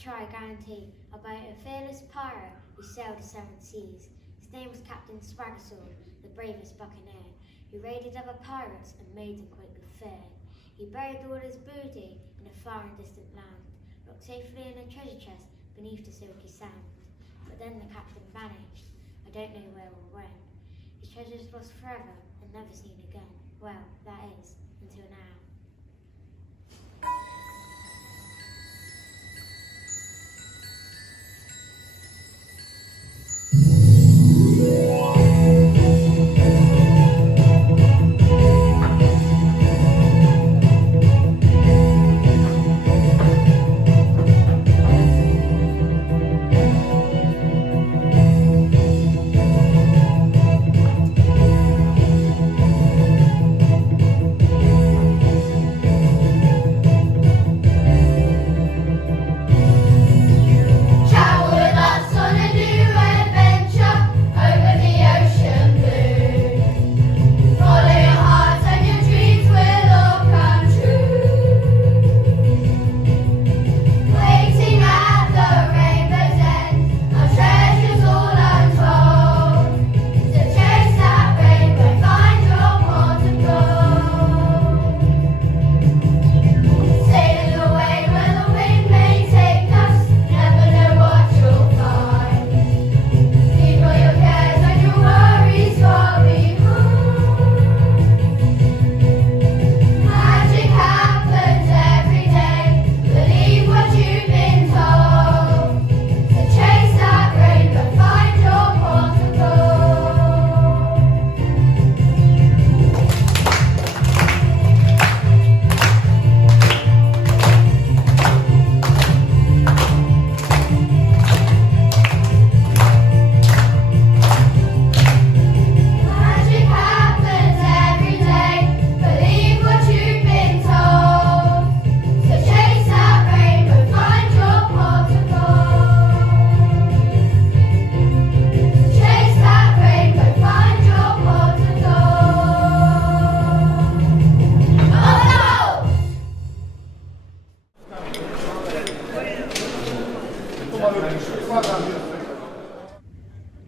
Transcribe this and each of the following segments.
try, I guarantee, about a fearless pirate who sailed the seven seas. His name was Captain Swaggersaw, the bravest buccaneer, who raided other pirates and made them quake with fear. He buried all his booty in a far and distant land, locked safely in a treasure chest beneath the silky sand. But then the captain vanished, I don't know where or when. His treasure's lost forever and never seen again. Well, that is, until now.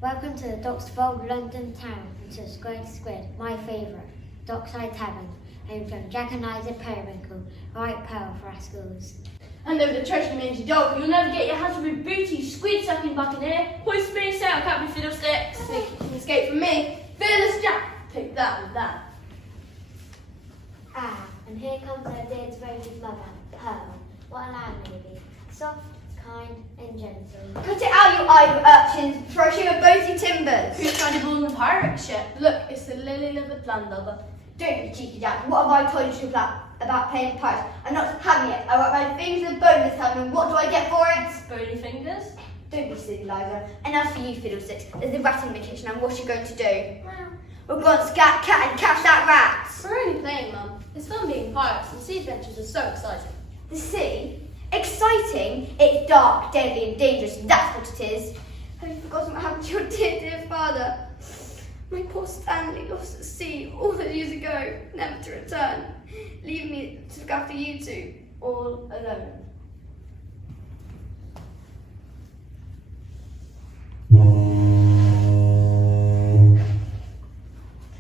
Welcome to the docks of old London town and to Squid Squid, my favourite, Dockside Tavern, home from Jack and Liza Periwinkle, right pearl for our schools. And over the treasure mangy dog, you'll never get your hands on with booty, squid sucking buccaneer. Hoist me, sail, Captain Fiddlesticks. Think you can escape from me. Fearless Jack, take that with that. Ah, and here comes our dear devoted mother, Pearl. What a landlady, soft, kind and gentle. Cut it out, you idle urchins, before I show you boaty timbers. Who's trying to board the pirate ship? Look, it's the lily-livered landlubber. Don't be cheeky, Jack. What have I told you about paying pirates? I'm not having it. I want my fingers and bone this time, and what do I get for it? Bony fingers. Don't be silly, Liza. And as for you, Fiddlesticks, there's a rat in the kitchen, and what are you going to do? Well, We're going to scat cat and catch that rat. we're only playing, Mum. It's fun being pirates, and sea adventures are so exciting. The sea? Exciting? It's dark, deadly and dangerous, that's what it is. Have you forgotten what happened to your dear, dear father? My poor Stanley lost at sea all those years ago, never to return, leaving me to look after you two, all alone.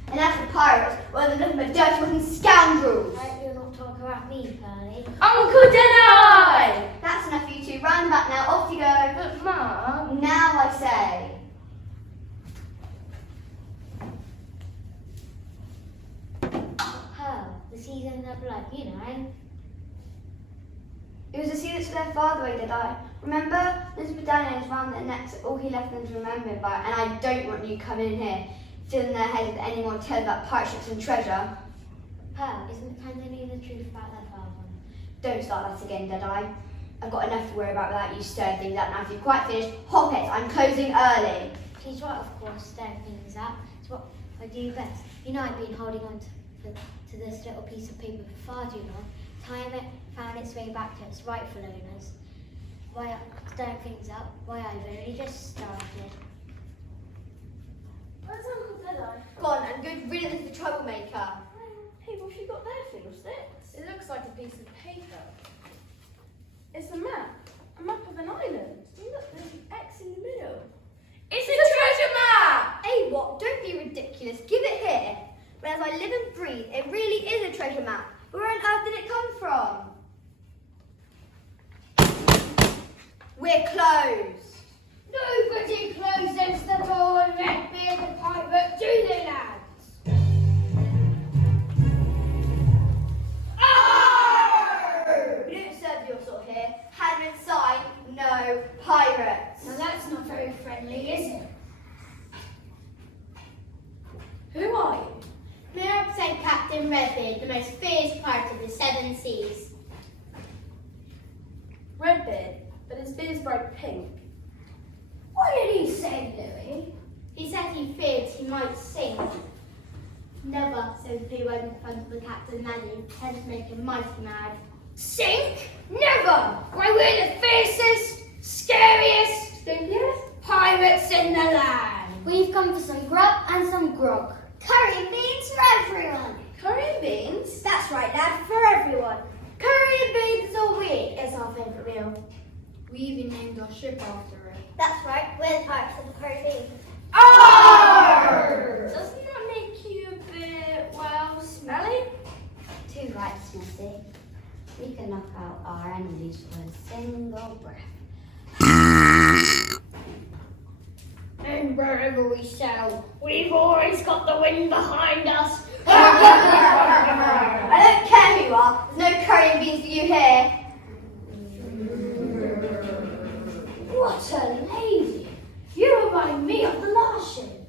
And as for pirates, well, they're nothing but dirty rotten scoundrels. I hope you're not talking about me, Pearlie. Uncle Deadeye! That's enough for you two. Round about now, off you go. But, Mum... Now I say. Pearl, the sea's in their blood, you know. It was a sea that took their father away, did I? Remember? This medallion is round their necks, all he left them to remember it by, and I don't want you coming in here, filling their heads with any more tales about pirate ships and treasure. Pearl, isn't it time they knew the truth about their father? Don't start that again, Deadeye. I've got enough to worry about without you stirring things up. Now, if you're quite finished, hop it. I'm closing early. She's right, of course, stirring things up. It's what I do best. You know I've been holding on to this little piece of paper for far too long. Time it found its way back to its rightful owners. Why stirring things up? Why I've only just started. Where's Uncle Deadeye? Gone, and good riddance of the troublemaker. Hey, what've you got there, Fiddlesticks? It looks like a piece of paper. It's a map. A map of an island. Look, there's an X in the middle. It's a treasure map! Hey, what? Don't be ridiculous. Give it here. But as I live and breathe, it really is a treasure map. Where on earth did it come from? We're closed. Nobody closes the door on Redbeard the pirate, do they, lads? We don't serve your sort here. Hadman sign, no pirates. Now that's not very friendly, is it? Who are you? May I present Captain Redbeard, the most fierce pirate of the seven seas? Redbeard, but his beard's bright pink. What did he say, Louis? He said he feared he might sink. Never, said the word in front of the captain, and he intends to make him mighty mad. Sink? Never! Why, we're the fiercest, scariest, Stinkiest? pirates in the land. We've come for some grub and some grog. Curry and beans for everyone. Curry and beans? That's right, lad, for everyone. Curry and beans all week is our favourite meal. We even named our ship after it. That's right, we're the pirates of the Caribbean. Arr! Doesn't that make you a bit, well, smelly? Too right, Smithy. We can knock out our enemies with a single breath. And wherever we sail, we've always got the wind behind us. I don't care who you are. There's no curry and beans for you here. What a lady! You remind me of the last ship.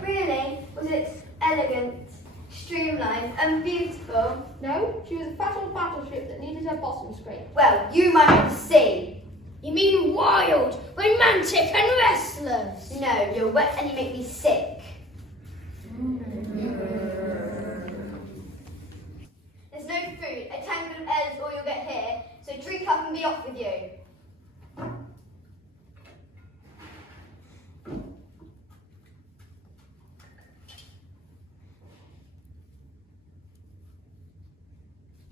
Really? Was it elegant, streamlined, and beautiful? No, she was a fat old battleship that needed her bottom scraped. Well, you might have to see. You mean wild, romantic, and restless? No, you're wet and you make me sick. There's no food, a tangle of eggs, or you'll get here. So drink up and be off with you.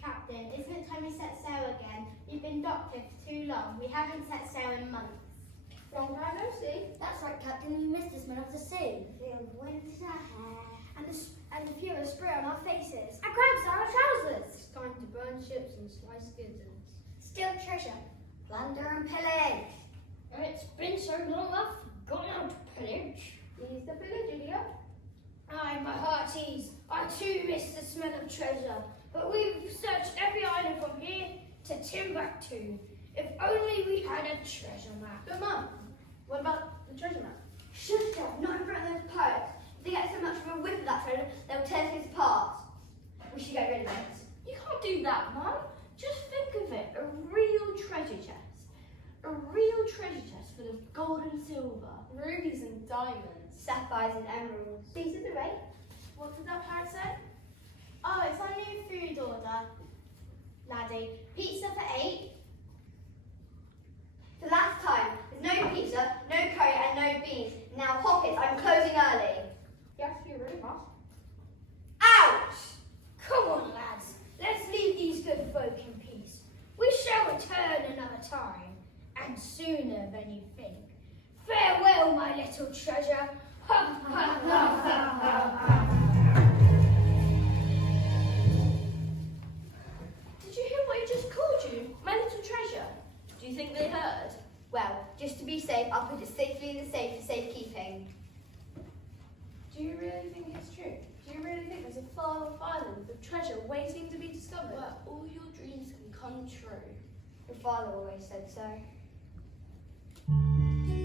Captain, isn't it time we set sail again? We've been docked here for too long. We haven't set sail in months. Long time no see. That's right, Captain. We missed the smell of the sea. The wind in our hair. And the pure spray on our faces. And crabs on our trousers. It's time to burn ships and slice gizzards. Steal treasure. Plunder and pillage. It's been so long I've forgotten how to pillage. He's the village idiot. Aye, my hearties. I too miss the smell of treasure. But we've searched every island from here to Timbuktu. If only we had a treasure map. But Mum, what about the treasure map? Shut up, not in front of those pirates. If they get so much of a whiff of that treasure, they'll tear things apart. We should get rid of it. You can't do that, Mum. Just think of it, a real treasure chest. A real treasure chest full of gold and silver, rubies and diamonds. Sapphires and emeralds. These are the rates. What did that pirate say? Oh, it's our new food order, laddie. Pizza for 8. The last time, there's no pizza, no curry, and no beans. Now hop it, I'm closing early. Yes, you really must. Ouch! Come on, lads. Let's leave these good folk in peace. We shall return another time, and sooner than you think. Farewell, my little treasure. Ha ha ha ha ha ha. Did you hear what he just called you? My little treasure. Do you think they heard? Well, just to be safe, I'll put it safely in the safe for safekeeping. Do you really think it's true? Do you really think there's a far-off island with treasure waiting to be discovered? Where all your dreams can come true. Your father always said so.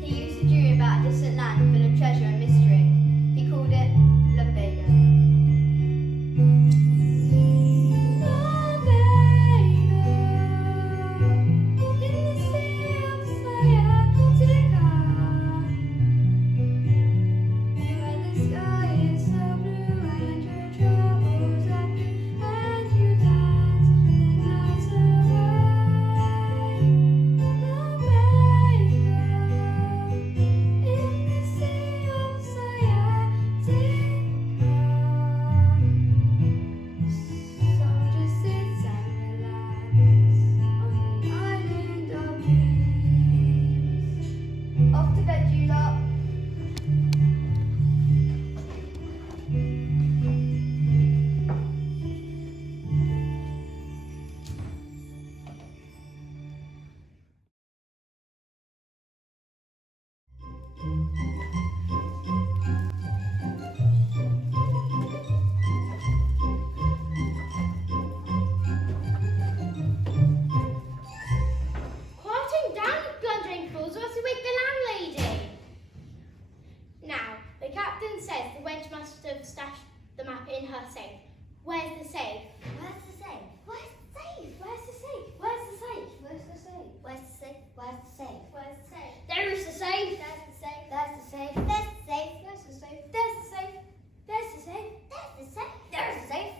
He used to dream about a distant land full of treasure and mystery. He called it Lumbago. In in her safe. Where's the safe? Where's the safe? Where's the safe? Where's the safe? Where's the safe? Where's the safe? Where's the safe? Where's the safe? Where's the safe? There's the safe. There's the safe. There's the safe. There's the safe. There's the safe. There's the safe. There's the safe. There's the safe. There's the safe.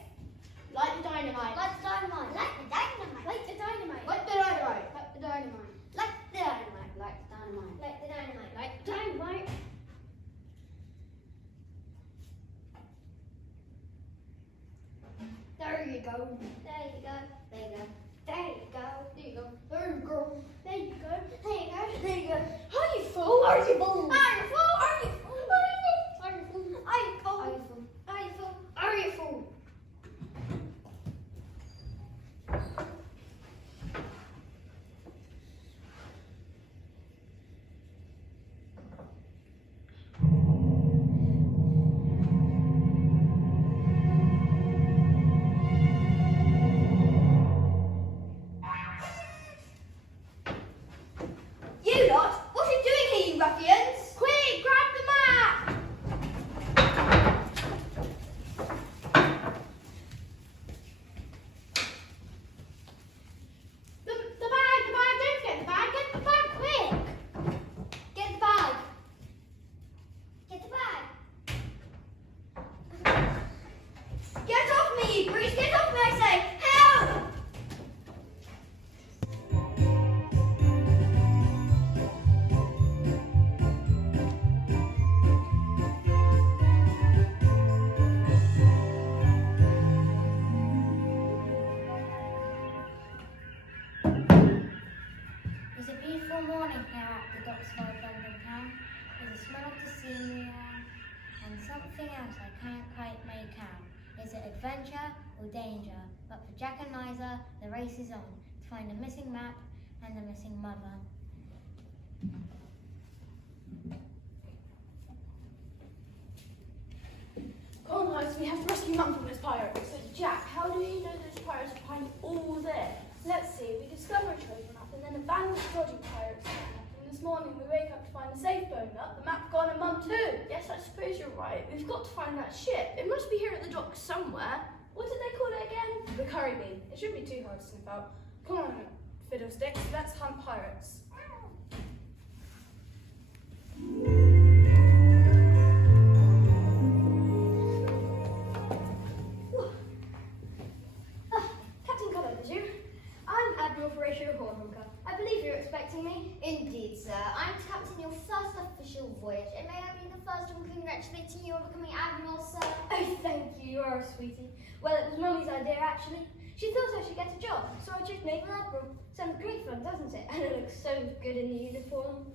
Like the dynamite. Like the dynamite. Like the dynamite. Like the dynamite. Like the dynamite. Like the dynamite. Like the dynamite. Like dynamite. Like the dynamite. Like the dynamite. There you go. There you go. There you go. There you go. There you go. There you go. There you go. There you go. There you go. Are you fool? Are you fool? Are you fool? Are you fool? Are you fool? Are you fool? Are you fool? Are you fool? Are you fool? You lot, what are you doing here, you ruffians? Quick, grab the map! The bag, don't forget the bag, get the bag quick! Get the bag. Get the bag. Get off me, you brutes, get off me, I say! Help! It's a beautiful morning here at the docks of old London town. There's a smell of the sea in the air, and something else I can't quite make out. Is it adventure or danger? But for Jack and Liza, the race is on to find the missing map and the missing mother. Come on, guys, we have to rescue Mum from this pirate. So, Jack, how do you know those pirates are behind all this? Let's see, we discover a treasure map and then a band of dodgy pirates turn up. And this morning we wake up to find the safe blown up, the map gone and Mum too. Yes, I suppose you're right. We've got to find that ship. It must be here at the dock somewhere. What did they call it again? The curry bean. It shouldn't be too hard to sniff out. Come on, fiddlesticks, let's hunt pirates. Captain Cullen, is you? I'm Admiral Horatio Hornhunker. I believe you're expecting me. Indeed, sir. I'm to captain your first official voyage. And may I be the first one congratulating you on becoming Admiral, sir? Oh, thank you, you're a sweetie. Well, it was Mummy's idea, actually. She thought I should get a job, so I chose Naval Admiral. Sounds great fun, doesn't it? And it looks so good in the uniform.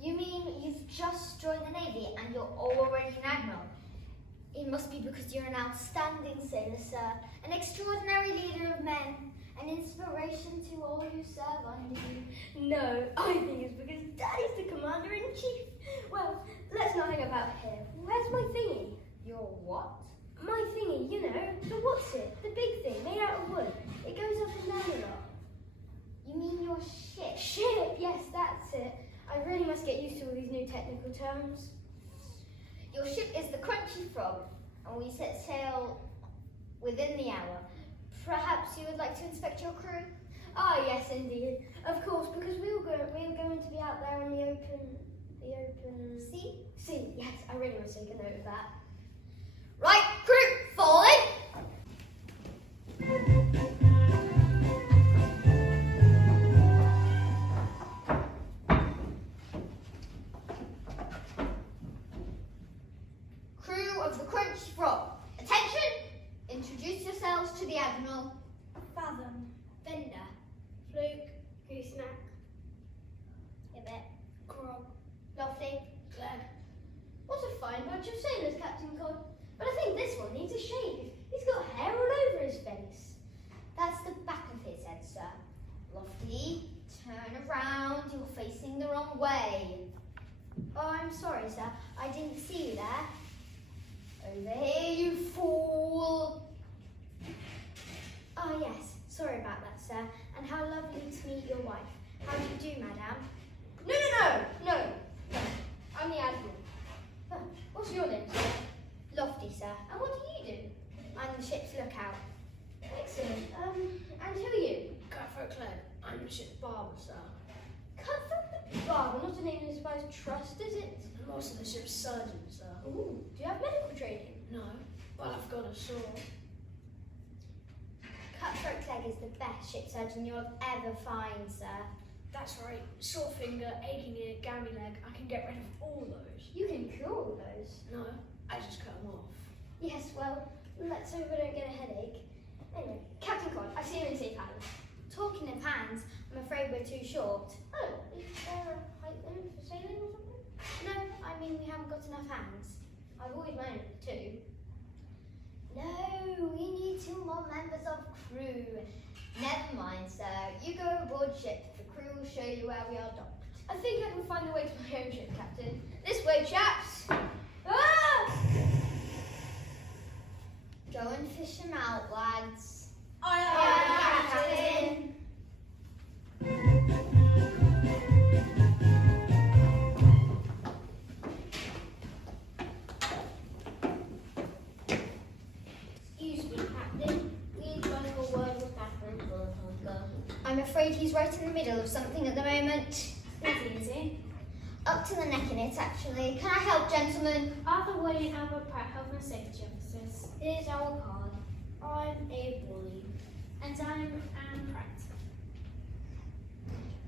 You mean you've just joined the Navy and you're already an Admiral? It must be because you're an outstanding sailor, sir. An extraordinary leader of men. An inspiration to all who serve under you. No, I think it's because Daddy's the Commander-in-Chief. Well, let's not hang about here. Where's my thingy? Your what? My thingy, you know, the what's it? The big thing, made out of wood. It goes up and down a lot. You mean your ship? Ship, yes, that's it. I really must get used to all these new technical terms. Your ship is the Crunchy Frog, and we set sail within the hour. Perhaps you would like to inspect your crew? Ah, yes, indeed. Of course, because we're going to be out there in the open Sea? sea. Yes, I really must take a note of that. Right, crew, fall in! Crew of the Crunchy Frog, attention! Introduce yourselves to the Admiral. Fathom, Fender, Fluke, Gooseneck, Hibbett, Grog, Lofty, Glad. What a fine bunch of sailors, Captain Cod. But I think this one needs a shave. He's got hair all over his face. That's the back of his head, sir. Lofty, turn around. You're facing the wrong way. Oh, I'm sorry, sir. I didn't see you there. Over here, you fool. Oh, yes. Sorry about that, sir. And how lovely to meet your wife. How do you do, madame? No. I'm the Admiral. What's your name, sir? Lofty, sir. And what do you do? trust, is it? I'm also the ship's surgeon, sir. Ooh, do you have medical training? No, but I've got a saw. Cutthroat Clegg is the best ship surgeon you'll ever find, sir. That's right. Sore finger, aching ear, gammy leg. I can get rid of all those. You can cure all those. No, I just cut them off. Yes, well, let's hope I don't get a headache. Anyway, Captain Cod, I see you in safe hands. Talking of hands, I'm afraid we're too short. Oh, is there a height limit for sailing or something? No, I mean we haven't got enough hands. I've always known it too. No, we need 2 more members of crew. Never mind, sir. You go aboard ship. The crew will show you where we are docked. I think I can find a way to my own ship, Captain. This way, chaps. Ah! Go and fish them out, lads. Aye, Captain. Excuse me, Captain. We'd like a word with Catherine for hunger. I'm afraid he's right in the middle of something at the moment. Is he? Up to the neck in it, actually. Can I help, gentlemen? Arthur William Albert Pratt, Health and Safety Officers. Here's our card. I'm a bully. And I'm Anne Pratt.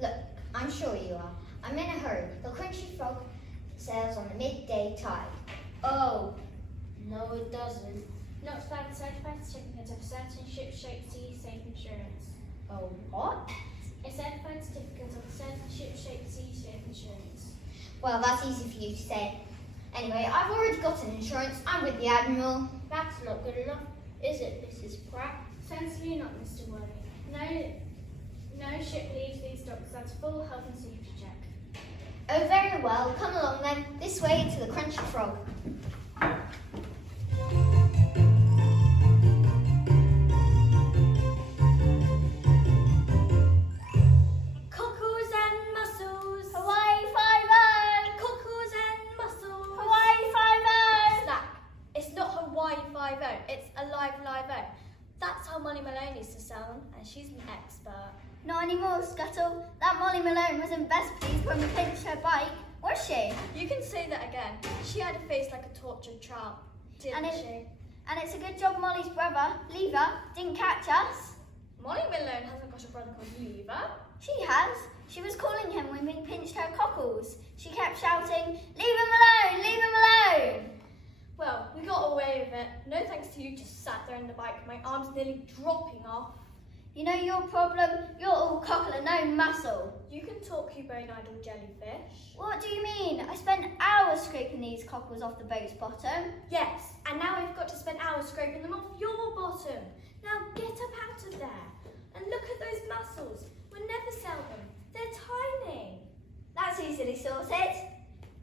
Look, I'm sure you are. I'm in a hurry. The Crunchy Frog sails on the midday tide. Oh, no it doesn't. Not by the certified certificate of certain ship shape sea safe insurance. Oh, what? A certified certificate of certain ship shape sea safe insurance. Well, that's easy for you to say. Anyway, I've already got an insurance. I'm with the Admiral. That's not good enough, is it, Mrs. Pratt? Sensibly not, Mr. Worley. No ship leaves these docks without a full health and safety check. Oh, very well. Come along then. This way to the Crunchy Frog. Cockles and mussels. Hawaii 5-0! Cockles and mussels. Hawaii 5-0! Snack. It's not Hawaii 5-0. It's Alive Live-O. That's how Molly Malone used to sell them, and she's an expert. Not anymore, Scuttle. That Molly Malone wasn't best pleased when we pinched her bike, was she? You can say that again. She had a face like a tortured trout, didn't And she? And it's a good job Molly's brother, Lever, didn't catch us. Molly Malone hasn't got a brother called Lever. She has. She was calling him when we pinched her cockles. She kept shouting, "Leave him alone! Leave him alone!" Well, we got away with it. No thanks to you, just sat there on the bike, my arms nearly dropping off. You know your problem? You're all cockle and no muscle. You can talk, you bone-idle jellyfish. What do you mean? I spent hours scraping these cockles off the boat's bottom. Yes, and now I've got to spend hours scraping them off your bottom. Now get up out of there. And look at those mussels. We'll never sell them. They're tiny. That's easily sorted.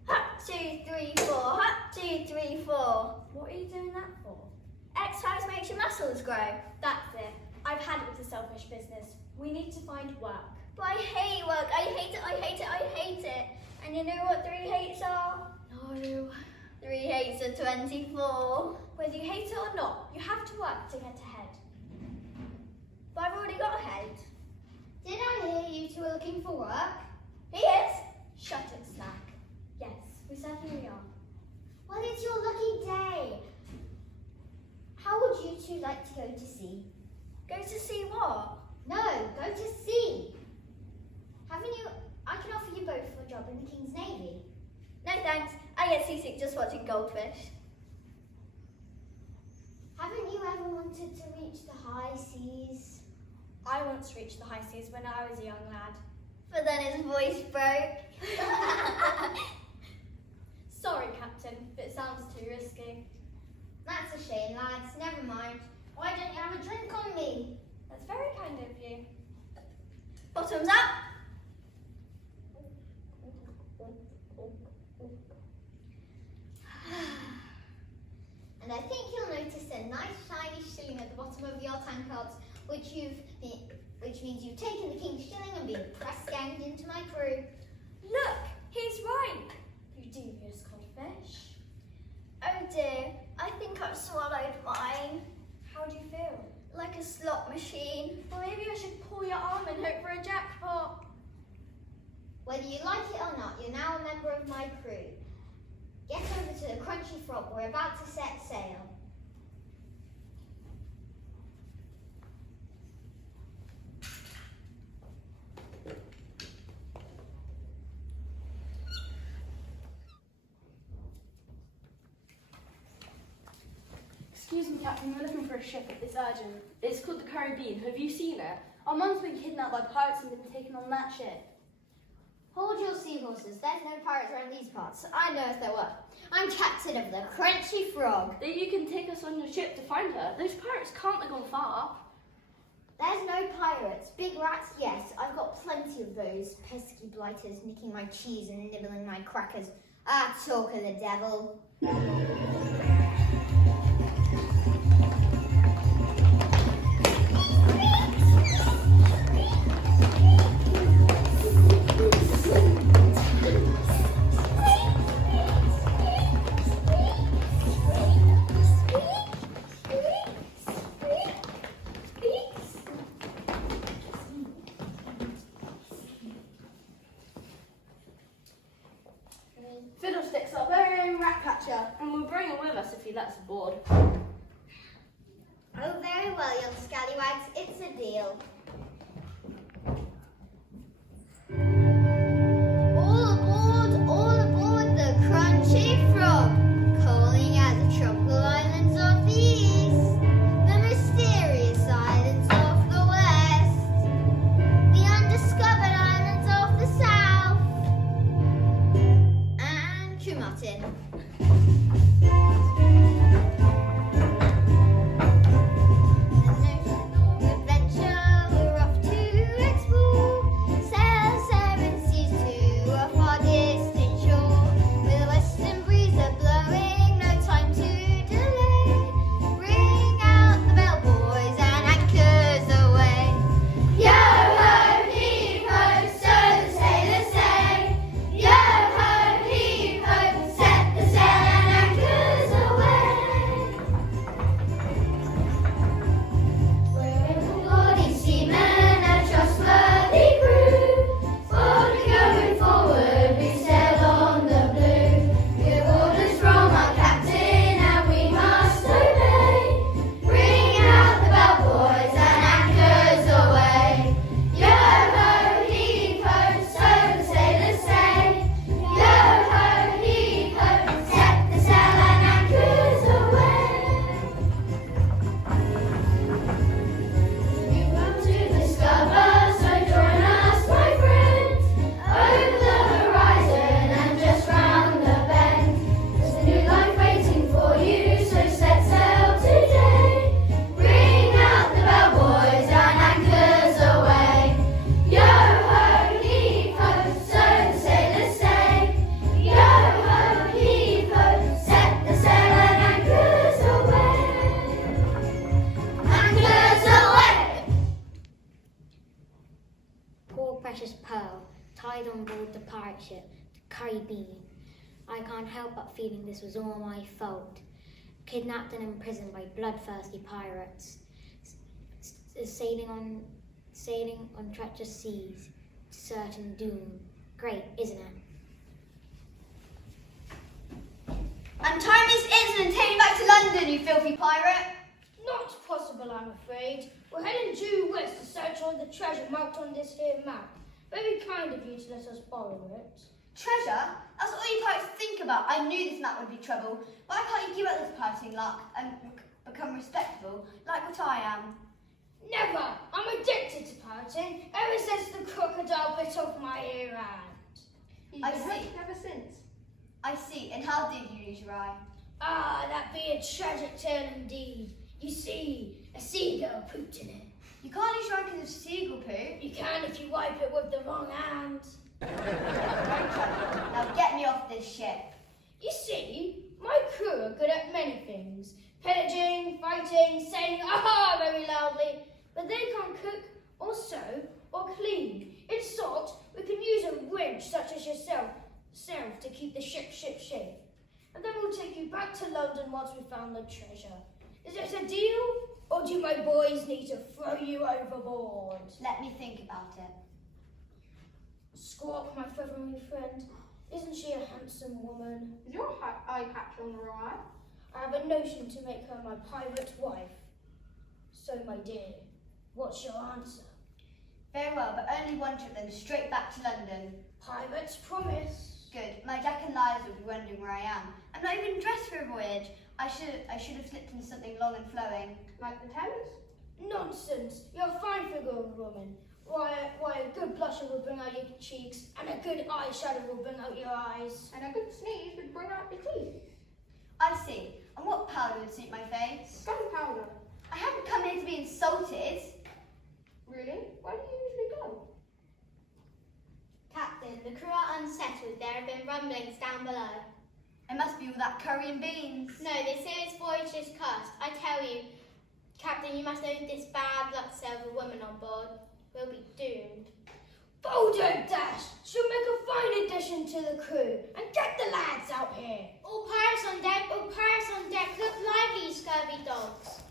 Hut, 2, 3, 4. Hut, 2, 3, 4. What are you doing that for? Exercise makes your muscles grow. That's it. I've had it with the selfish business. We need to find work. But I hate work. I hate it. I hate it. I hate it. And you know what 3 hates are? No. 3 hates are 24. Whether you hate it or not, you have to work to get ahead. But I've already got ahead. Did I hear you 2 are looking for work? He is. Shut it, Snack. Yes, we certainly are. Well, it's your lucky day. How would you 2 like to go to sea? Go to see what? No, go to sea. Haven't you? I can offer you both for a job in the King's Navy. No thanks. I get seasick just watching goldfish. Haven't you ever wanted to reach the high seas? I once reached the high seas when I was a young lad. But then his voice broke. Sorry, Captain, but it sounds too risky. That's a shame, lads. Never mind. Why don't you have a drink on me? That's very kind of you. Bottoms up. And I think you'll notice a nice shiny shilling at the bottom of your tankard, which means you've taken the King's shilling and been press-ganged into my crew. Look, he's right. You devious codfish. Oh dear, I think I've swallowed mine. How do you feel? Like a slot machine. Well, maybe I should pull your arm and hope for a jackpot. Whether you like it or not, you're you're now a member of my crew. Get over to the Crunchy Frog. We're about to set sail. Excuse me, Captain, we're looking for a ship. It's urgent. It's called the Caribbean. Have you seen it? Our mum's been kidnapped by pirates and been taken on that ship. Hold your seahorses. There's no pirates around these parts. I know if there were. I'm captain of the Crunchy Frog. Then you can take us on your ship to find her. Those pirates can't have gone far. There's no pirates. Big rats, yes. I've got plenty of those. Pesky blighters nicking my cheese and nibbling my crackers. Ah, talk of the devil. Fiddlesticks, our very own rat catcher, and we'll bring him with us if he lets us aboard. Oh, very well, young scallywags. It's a deal. All aboard the Crunchy Frog, calling at the tropical islands of the east, the mysterious islands of the west, the undiscovered islands of the south, and Kumatin. Precious pearl, tied on board the pirate ship, the Caribbean. I can't help but feeling this was all my fault. Kidnapped and imprisoned by bloodthirsty pirates, sailing on treacherous seas to certain doom. Great, isn't it? Untie Miss Inson and take me back to London, you filthy pirate! Not possible, I'm afraid. We're heading due west to search all the treasure marked on this here map. Very kind of you to let us borrow it. Treasure? That's all you pirates think about. I knew this map would be trouble. Why can't you give up this pirating luck and become respectable, like what I am? Never! I'm addicted to pirating, ever since the crocodile bit off my ear hand. I see. Ever since. I see. And how did you lose your eye? Ah, that be a tragic tale indeed. You see, a seagull pooped in it. You can't lose your eye because of seagull poo. You can if you wipe it with the wrong hand. Now get me off this ship. You see, my crew are good at many things. Pillaging, fighting, saying aha very loudly. But they can't cook, or sew, or clean. In short, we can use a wrench such as yourself to keep the ship shape. And then we'll take you back to London once we've found the treasure. Is it a deal? Or do my boys need to throw you overboard? Let me think about it. Squawk, my friendly friend. Isn't she a handsome woman? Is your eye patch on the right? I have a notion to make her my pirate wife. So, my dear, what's your answer? Very well, but only one trip then, straight back to London. Pirate's promise. Good. My Jack and Liza will be wondering where I am. I'm not even dressed for a voyage. I should have slipped into something long and flowing. Like the Thames? Nonsense. You're a fine figure of a woman. Why, a good blusher will bring out your cheeks, and a good eyeshadow will bring out your eyes. And a good sneeze would bring out your teeth. I see. And what powder would suit my face? Gunpowder. I haven't come here to be insulted. Really? Where do you usually go? Captain, the crew are unsettled. There have been rumblings down below. It must be all that curry and beans. No, they say this voyage is cursed. I tell you, Captain, you must know this bad luck to have a woman on board. We'll be doomed. Balderdash! She'll make a fine addition to the crew. And get the lads out here. All pirates on deck, all pirates on deck. Look lively, you scurvy dogs.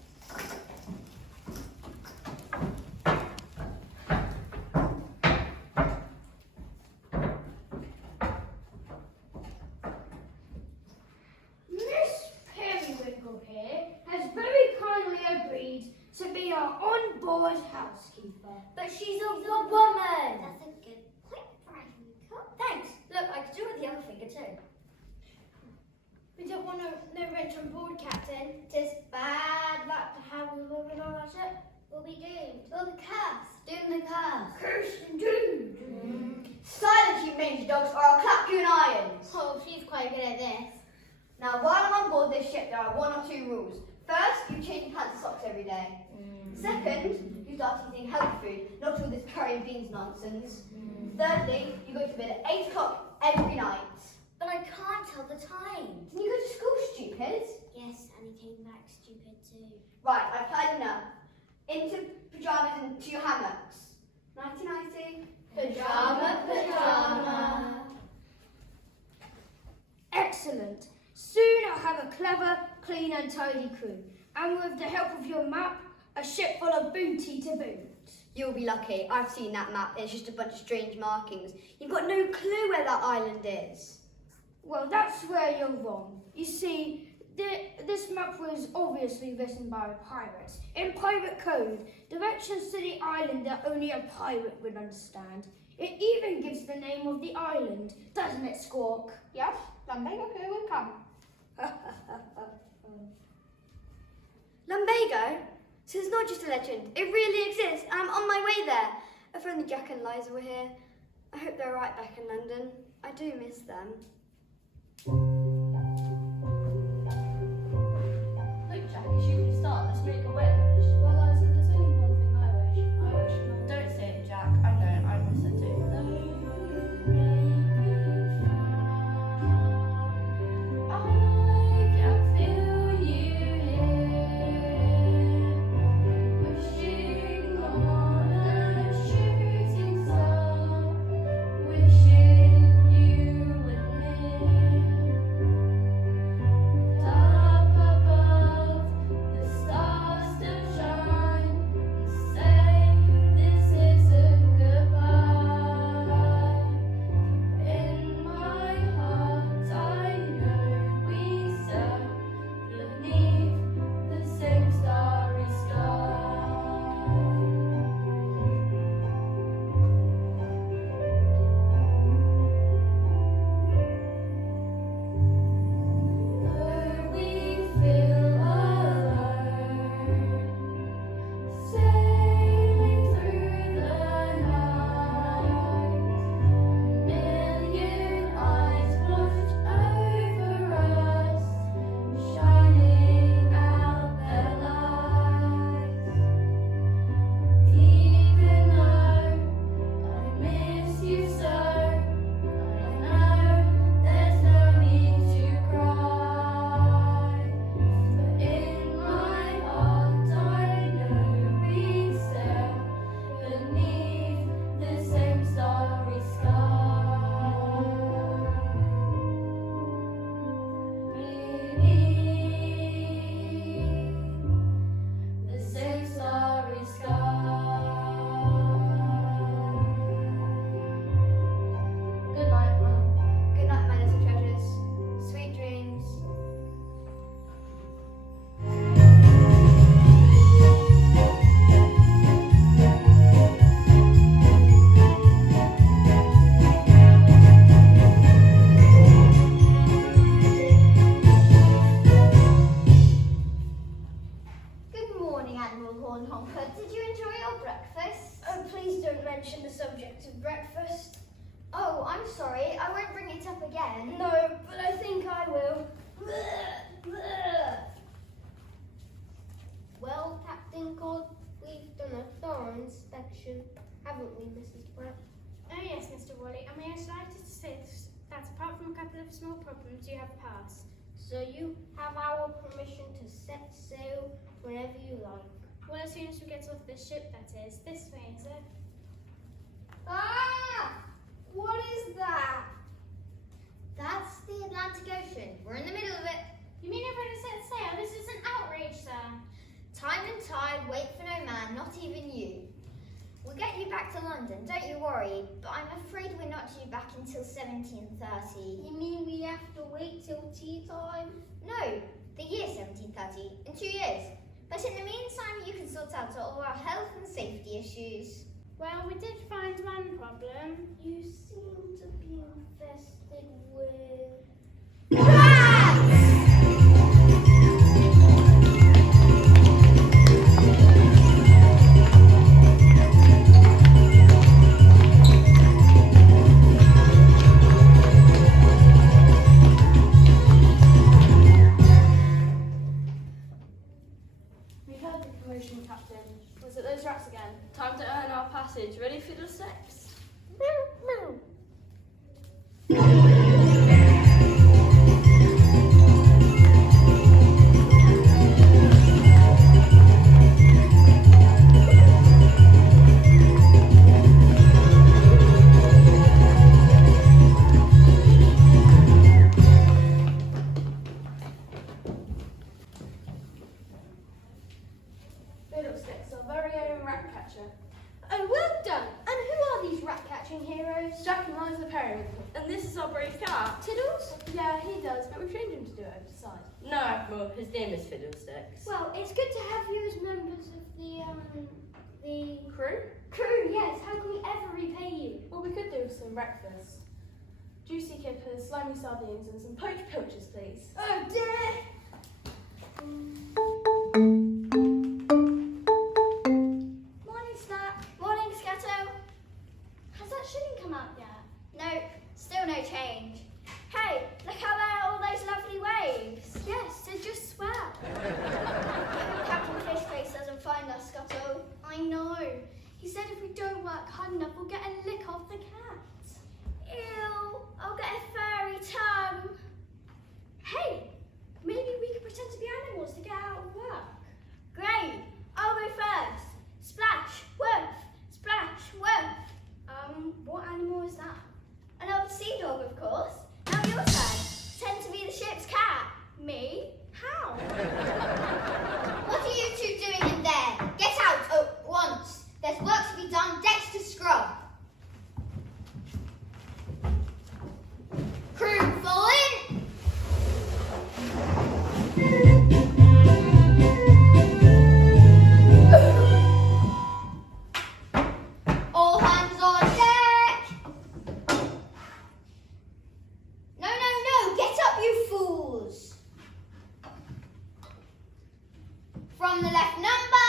Miss Periwinkle here has very kindly agreed to be our on-board housekeeper. But she's a woman. That's a good point, Periwinkle. Thanks. Look, I could do it with the other finger too. We don't want no rent on board, Captain. Tis bad luck to have a woman on our ship. We'll be doomed. We'll be cursed. Doom the curse. Cursed and doomed. Silence, you mangy dogs, or I'll clap you in irons. Oh, she's quite good at this. Now, while I'm on board this ship, there are 1 or 2 rules. First, you change your pants and socks every day. Second, you start eating healthy food, not all this curry and beans nonsense. Thirdly, you go to bed at 8 o'clock every night. But I can't tell the time. Can you go to school, stupid? Yes, and he came back stupid too. Right, I've tied enough. Into pyjamas and to your hammocks. Nighty-nighty. Pajama. Excellent. Soon I'll have a clever, clean and tidy crew. And with the help of your map, a ship full of booty to boot. You'll be lucky. I've seen that map. It's just a bunch of strange markings. You've got no clue where that island is. Well, that's where you're wrong. You see, this map was obviously written by a pirate. In pirate code, directions to the island that only a pirate would understand. It even gives the name of the island, doesn't it, Squawk? Yes, Lumbago crew will come. Lumbago? So it's not just a legend. It really exists. I'm on my way there. If only Jack and Liza were here. I hope they're right back in London. I do miss them. Look, Jack, as you can start, let's make a wish. Well, Liza, there's only one thing I wish. I wish Don't say it, Jack. I know, I miss it too. I can feel you here, wishing on a shooting star, wishing you were near. breakfast? Oh, I'm sorry. I won't bring it up again. No, but I think I will. Well, Captain Cod, we've done a thorough inspection, haven't we, Mrs. Pratt? Oh yes, Mr. Wally, and we are delighted to say that apart from a couple of small problems, you have passed. So you have our permission to set sail whenever you like. Well, as soon as we get off this ship, that is. This way, is it? Ah! What is that? That's the Atlantic Ocean. We're in the middle of it. You mean you're going to set sail? This is an outrage, sir. Time and tide wait for no man, not even you. We'll get you back to London, don't you worry, but I'm afraid we're not due back until 1730. You mean we have to wait till tea time? No, the year 1730, in 2 years. But in the meantime, you can sort out all our health and safety issues. Well, we did find one problem. You seem to be infested with... We've heard the commotion, Captain. Was it those rats again? Time to earn our passage. Ready, Fiddlesticks? Fiddlesticks, our very own rat catcher. Oh, well done. And who are these rat-catching heroes? Jack and Liza Perry. And this is our brave cat. Tiddles? Yeah, he does, but we've trained him to do it over the side. No, Admiral, his name is Fiddlesticks. Well, it's good to have you as members of the Crew? crew, yes. How can we ever repay you? What we could do with some breakfast. Juicy kippers, slimy sardines, and some poached pilchards, please. Oh, dear. Morning, Snack. Morning, Scatto. Has that shilling come out yet? Nope, still no change. Hey, look how there are all those lovely waves. Yes, they're just swell. Captain Fishface doesn't find us, Scotto. I know. He said if we don't work hard enough, we'll get a lick off the cat. Ew, I'll get a furry tongue. Hey, maybe we could pretend to be animals to get out of work. Great, I'll go first. Splash, woof, splash, woof. What animal is that? An old sea dog, of course. Now your turn. Pretend to be the ship's cat. Me? How? What are you two doing in there? Get out at once. There's work to be done, decks to scrub. Crew, fall in. All hands on deck. No, no, no. Get up, you fools. From the left number.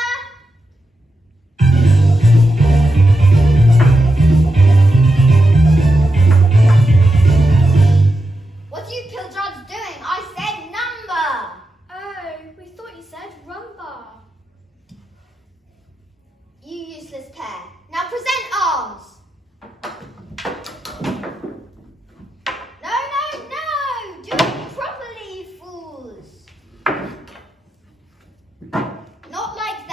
What are you pilchards doing? I said number. Oh, we thought you said rumbar. You useless pair. Now present arms. No, no, no. Do it properly, you fools. Not like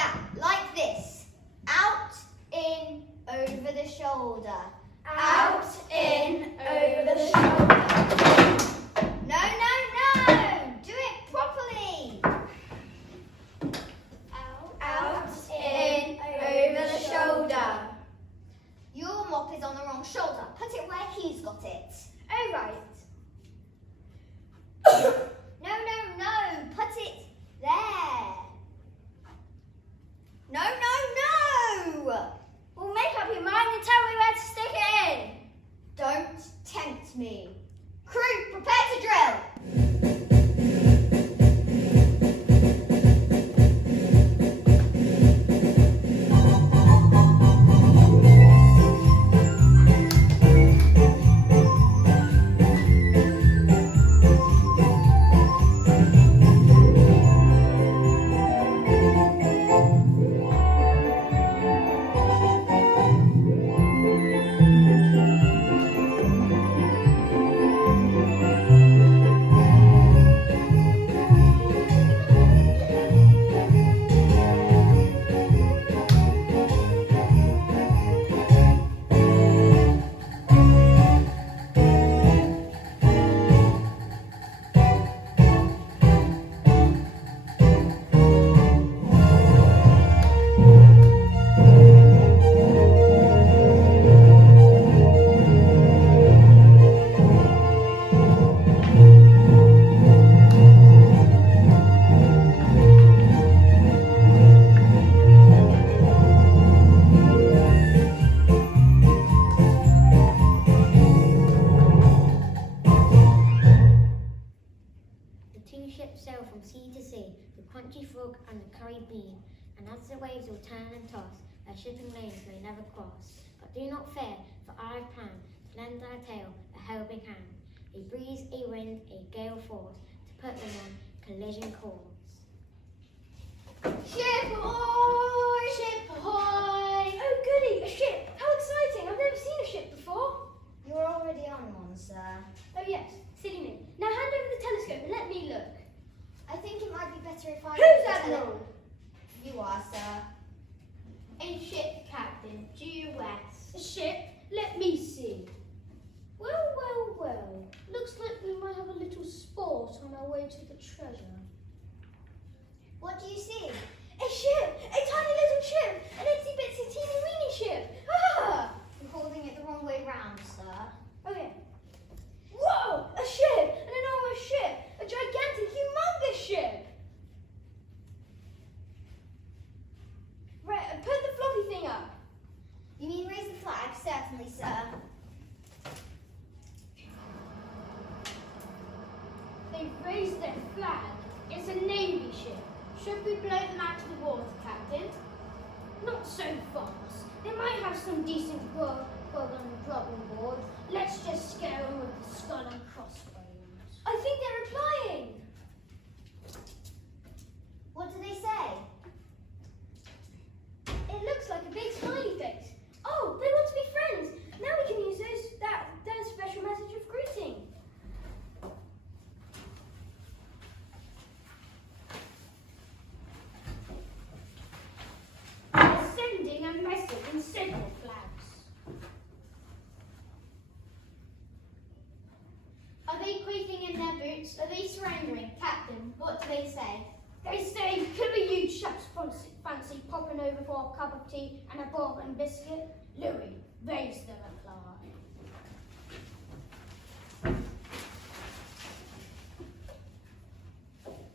2 ships sail from sea to sea, the crunchy frog and the curried bean, and as the waves will turn and toss, their shipping lanes may never cross. But do not fear, for I have planned to lend thy tale a helping hand, a breeze, a wind, a gale force, to put them on collision course. Ship ahoy! Ship ahoy! Oh goody, a ship! How exciting! I've never seen a ship before. You're already on one, sir. Oh yes, sitting in. Now hand over the telescope and let me look. I think it might be better if I... Who's Admiral? You are, sir. A ship, Captain, due west. A ship? Let me see. Well, well, well. Looks like we might have a little sport on our way to the treasure. What do you see? A ship! A tiny little ship! An itsy bitsy teeny weeny ship! Ah! You're holding it the wrong way round, sir. Okay. Whoa! A ship! An enormous ship! A gigantic, humongous ship! Right, put the floppy thing up. You mean raise the flag? Certainly, sir. They've raised their flag. It's a navy ship. Should we blow them out of the water, Captain? Not so fast. They might have some decent grog on board. Let's just scare them with the skull and crossbones. I think they're replying. What do they say? It looks like a big smiley face. Oh, they want to be friends. Now we can use their special message of greeting. They're sending a message in several flags. Are they quaking in their boots? Are they surrendering? Captain, what do they say? They say, could you chaps fancy popping over for a cup of tea and a bourbon biscuit? Louis, raise the reply.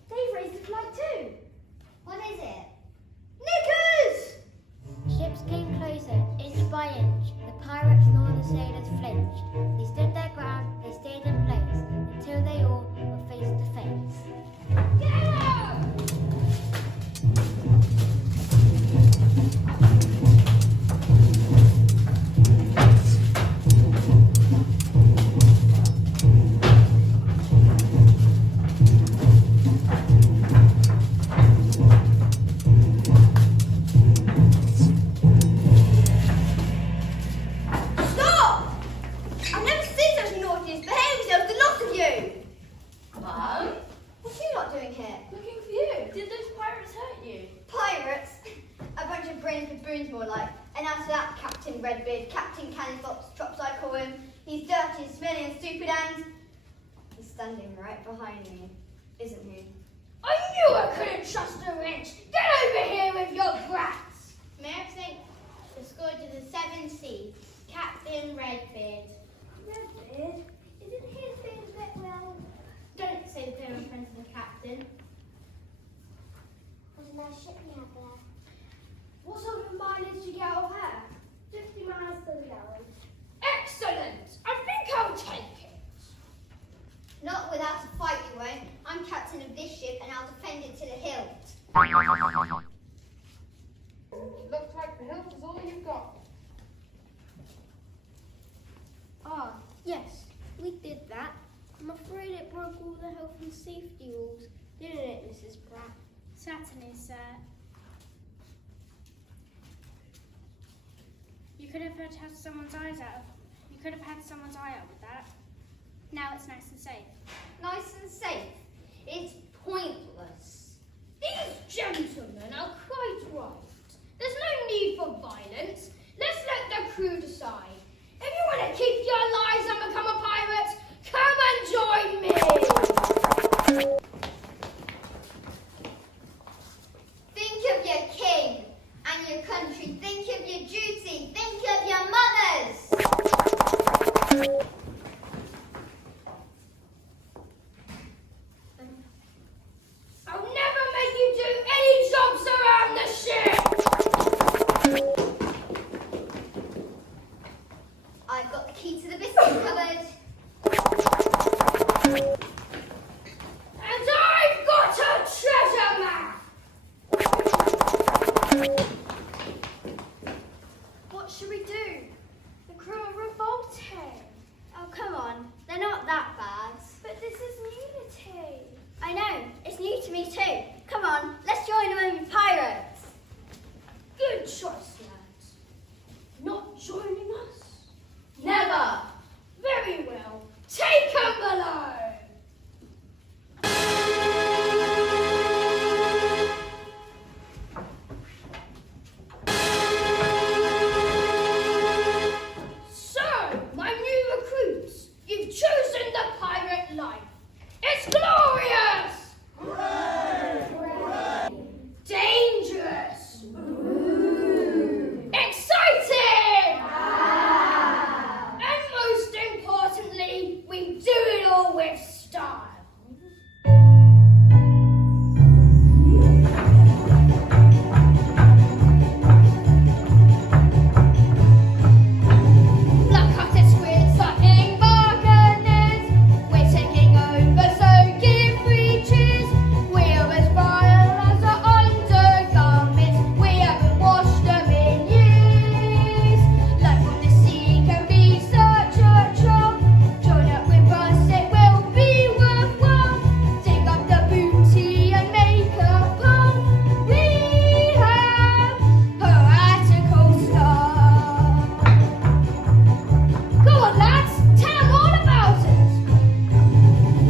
They've raised the flag too. What is it? Knickers! Ships came closer, inch by inch. The pirates nor the sailors flinched. They stood their ground, they stayed in place, until they all were face to face. Yeah! Stop! I've never seen such naughtiness. Behave yourselves, the lot of you! Mum? What are you lot doing here? Looking for you. Did those pirates hurt you? Pirates? A bunch of brains baboons more like. And as for that Captain Redbeard, Captain Cannon Foxtrops I call him, he's dirty and smelly and stupid and... He's standing right behind me, isn't he? I knew I couldn't trust a wrench. Get over here with your brats. May I present the score to the 7 Seas, Captain Redbeard. Redbeard? Isn't his beard a bit well? Don't say the pair of friends of the captain. What a nice ship you have there. What sort of mileage do you get off her? 50 miles per hour. Excellent! I think I'll take it. Not without a fight, you won't. I'm captain of this ship and I'll defend it to the hilt. Looks like the hilt is all you've got. Ah, yes, we did that. I'm afraid it broke all the health and safety rules, didn't it, Mrs. Pratt? Certainly, sir. You could have had someone's eyes out. You could have had someone's eye out with that. Now it's nice and safe. Nice and safe. It's pointless. These gentlemen are quite right. There's no need for violence. Let's let the crew decide. If you want to keep your lives and become a pirate, come and join me. Think of your king and your country. Think of your duty. Think of your mothers. me too. Come on, let's join the movie pirates. Good choice, lads. Not joining us? Never. Very well. Take 'em below. So, my new recruits, you've chosen the pirate life. It's glorious! Dangerous! Exciting! And most importantly, we do it all with style. Black-hearted squids, sucking buccaneers. We're taking over, so give free cheers. We're as vile as our undergarments. We haven't washed them in years. Life on the sea can be such a chore. Join up with us, it will be worthwhile. Dig up the booty and make a pile. We have piratical style. Go on, lads, tell 'em all about it.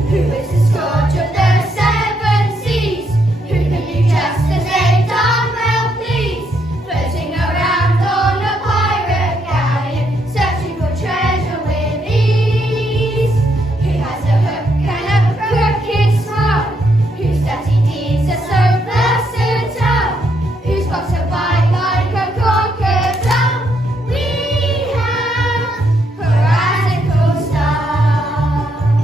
Who is the scourge of the seven seas? Who can do just as they've done well, please? Floating around on a pirate galleon, searching for treasure with ease. Who has a hook and a crooked smile? Whose dirty deeds are so versatile? Who's got a bite like a crocodile? We have piratical style.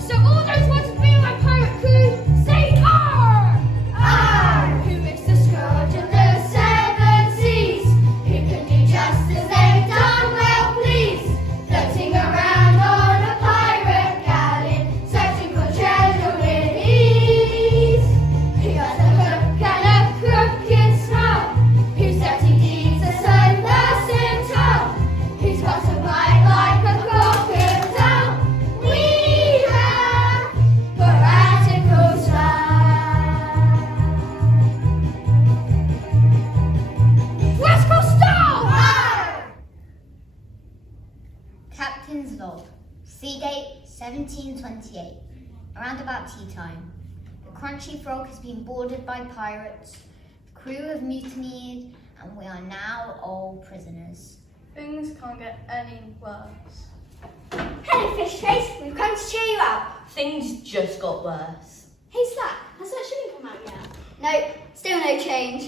So all those want to be my pirate crew, say "Arr!" Arr! Who is the scourge of the seven seas? Who can do just as they've done well, please? Floating around on a pirate galleon, searching for treasure with ease. Who has a hook and a crooked smile? Whose dirty deeds are so versatile? Who's got a bite like a crocodile? We have piratical style. Piratical style! Captain's log. Sea date 1728. Around about tea time. The Crunchy Frog has been boarded by pirates. The crew have mutinied, and we are now all prisoners. Things can't get any worse. Hello, Fish Face. We've come to cheer you up. Things just got worse. Hey Slack, has that shilling come out yet? No, still no change.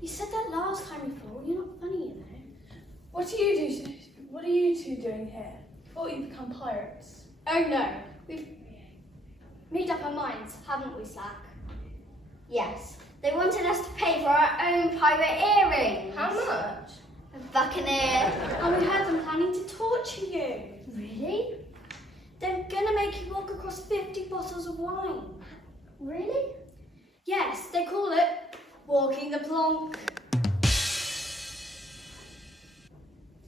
You said that last time before. You're not funny, you know. What are you two doing here? Thought you'd become pirates. Oh no, we've made up our minds, haven't we, Slack? Yes, they wanted us to pay for our own pirate earrings. How much? A buccaneer. And we heard them planning to torture you. Really? They're gonna make you walk across 50 bottles of wine. Really? Yes, they call it walking the plank.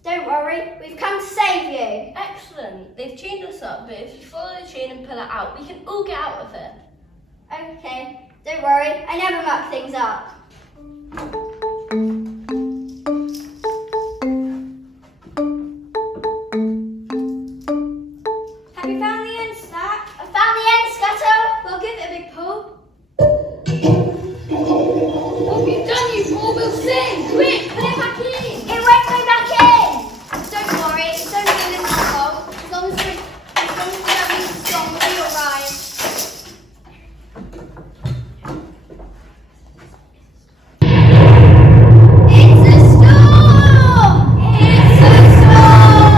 Don't worry, we've come to save you. Excellent. They've chained us up, but if you follow the chain and pull it out, we can all get out of it. Okay, don't worry, I never muck things up. Have you found the end, Slack? I found the end, Scuttle. Well, give it a big pull. What have you done, you poor will sing? Quick, put it back in. It won't go back in. Don't worry, it's only a little pull. As long as we don't use the song, we'll be alright. It's a storm! It's a storm!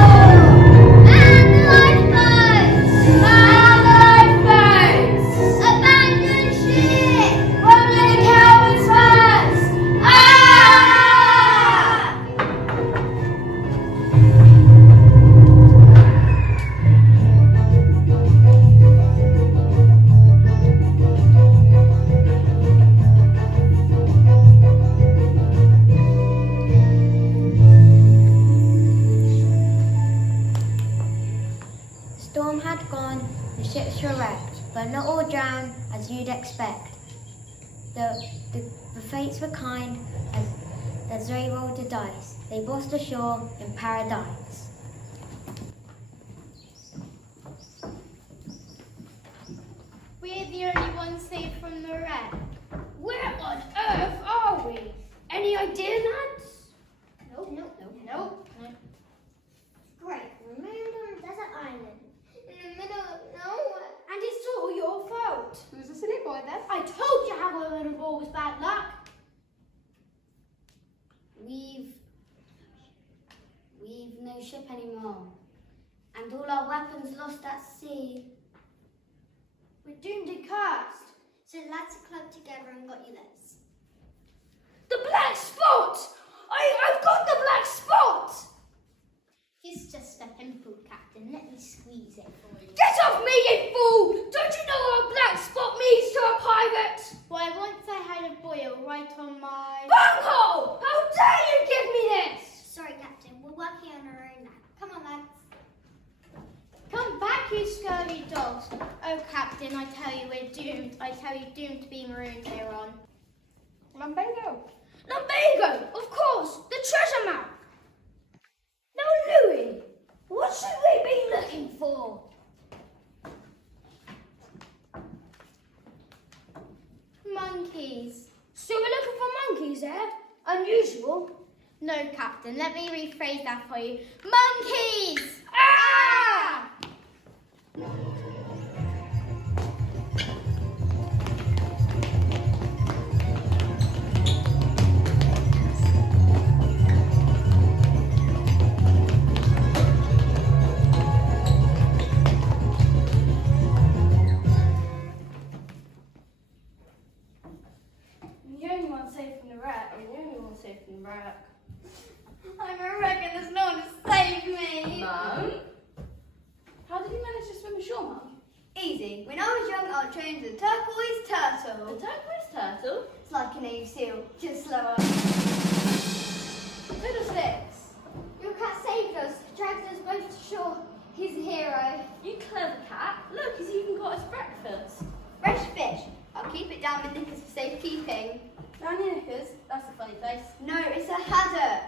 And the lifeboats! And the lifeboats! Abandon ship! Won't let the cowards first! Ah! The storm had gone, the ships were wrecked, but not all drowned as you'd expect. The fates were kind as they rolled the dice. They washed ashore in paradise. We're the only ones saved from the wreck. Where on earth are we? Any idea, lads? Nope. Nope. Great, we're mooned on a desert island. In the middle of nowhere. And it's all your fault. Who's a silly boy then? I told you how a little ball was bad luck. We've no ship anymore, and all our weapons lost at sea. We're doomed and cursed. So lads clubbed together and got you this. The black spot! I've got the black spot! Here's just a pimple, Captain. Let me squeeze it for you. Get off me, you fool! Don't you know what a black spot means to a pirate? Why, once I had a boil right on my... Bunghole! How dare you give me this? Sorry, Captain, we're working on our own now. Come on, lads. Come back, you scurvy dogs. Oh, Captain, I tell you we're doomed. I tell you, doomed to be marooned here on. Lumbago. Lumbago, of course, the treasure map. Now, Louis, what should we be looking for? Monkeys. So we're looking for monkeys, eh? Unusual. No, Captain, let me rephrase that for you. Monkeys! Ah! The only one safe from the wreck. I'm the only one safe from the wreck. I'm a wreck and there's no one to save me. Mum? How did you manage to swim ashore, Mum? Easy. When I was young, I was trained as a turquoise A turtle. turquoise turtle? It's like a Navy SEAL, just slower. Fiddlesticks! Your cat saved us, dragged us both to shore. He's a hero. You clever cat. Look, he's even got us breakfast. Fresh fish. I'll keep it down with knickers for safekeeping. Down your knickers. That's a funny place. No, it's a haddock.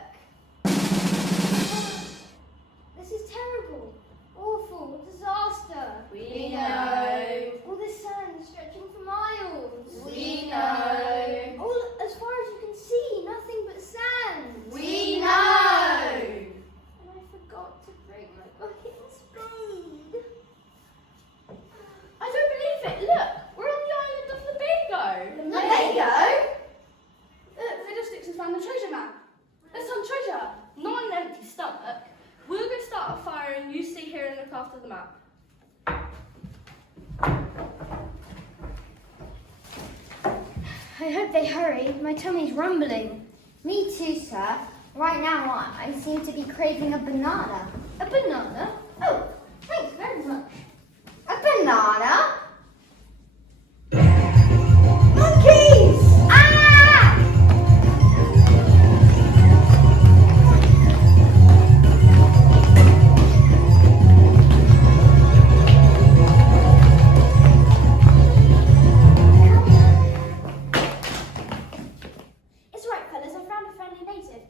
This is terrible. Awful. Disaster. We know. All this sand stretching for miles. We know. All as far as you can see, nothing but sand. We know. And I forgot to bring my bucket and spade. I don't believe it. Look, we're on the island of Lumbago. Lumbago? Look, Fiddlesticks has found the treasure map. There's some treasure. Not on an empty stomach. We're going to start a fire and you stay here and look after the map. I hope they hurry. My tummy's rumbling. Me too, sir. Right now, I seem to be craving a banana. A banana? Oh, thanks very much. A banana? Monkeys! Ah! It's right, fellas. I found a friendly native.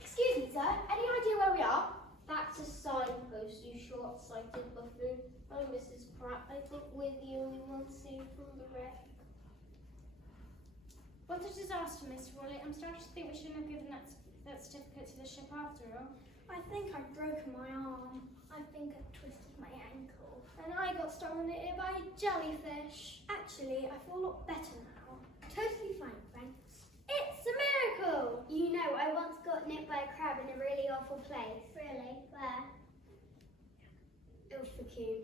Excuse me, sir. Any idea where we are? That's a signpost, you short-sighted buffoon. I'm Mrs. Pratt. I think we're the only ones saved from the wreck. What a disaster, Mr. Woolley. I'm starting to think we shouldn't have given that certificate to the ship after all. I think I've broken my arm. I think I've twisted my ankle. And I got stung on the ear by a jellyfish. Actually, I feel a lot better now. Totally fine, thanks. It's a miracle! You know, I once got nipped by a crab in a really awful place. Really? Where? It was for Q.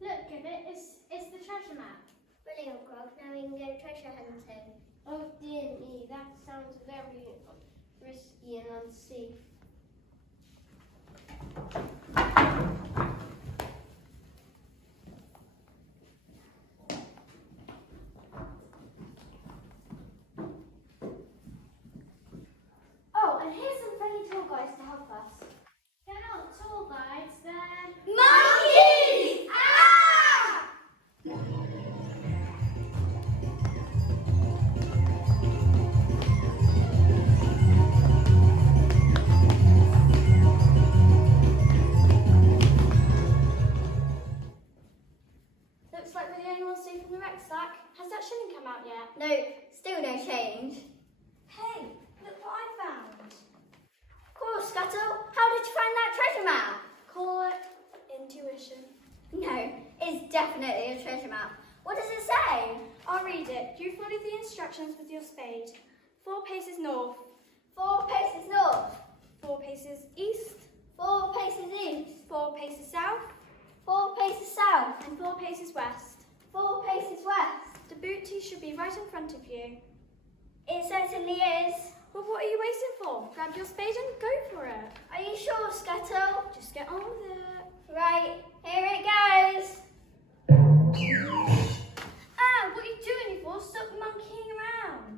Look, Gibbet, it's the treasure map. Brilliant, Grog. Now we can go treasure hunting. Oh dear me, that sounds very risky and unsafe. Oh, and here's some friendly tour guides to help us. They're not tour guides, they're... Monkeys! Ah! like we're the only ones safe from the wreck sack. Has that shilling come out yet? No, still no change. Hey, look what I found. Cool, Scuttle. How did you find that treasure map? Call it intuition. No, it's definitely a treasure map. What does it say? I'll read it. You follow the instructions with your spade. 4 paces north, 4 paces north, 4 paces east, 4 paces east, 4 paces south, 4 paces south, and 4 paces west. 4 paces west. The booty should be right in front of you. It certainly is. Well, what are you waiting for? Grab your spade and go for it. Are you sure, Scuttle? Just get on with it. Right, here it goes. Ah, what are you doing, you fool? Stop monkeying around.